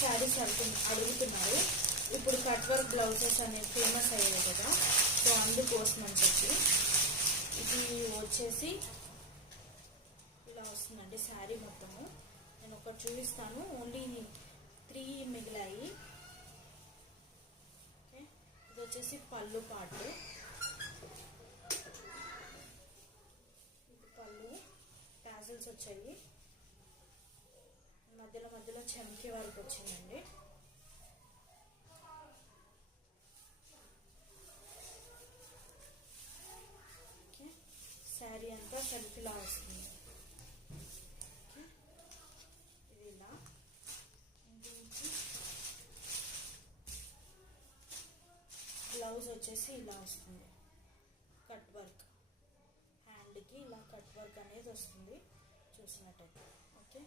శారీస్ అడుగుతున్నారు. ఇప్పుడు cut work blouses అనేవి ఫేమస్ అయ్యాయి కదా, సో అందుకోసం అని చెప్పి ఇది వచ్చేసి ఇలా వస్తుందండి శారీ మొత్తము. నేను ఒకటి చూపిస్తాను, ఓన్లీ 3 మిగిలాయి. ఓకే, ఇది వచ్చేసి పళ్ళు పాటు, పళ్ళు టాజిల్స్ వచ్చాయి, మధ్యలో చెంకి వరకు వచ్చిందండి. ఓకే, శారీ అంతా సెల్ఫీలా వస్తుంది. ఓకే, ఇది ఇలా. బ్లౌజ్ వచ్చేసి ఇలా వస్తుంది, కట్ వర్క్, హ్యాండ్కి ఇలా కట్ వర్క్ అనేది వస్తుంది చూసినట్టయితే. ఓకే.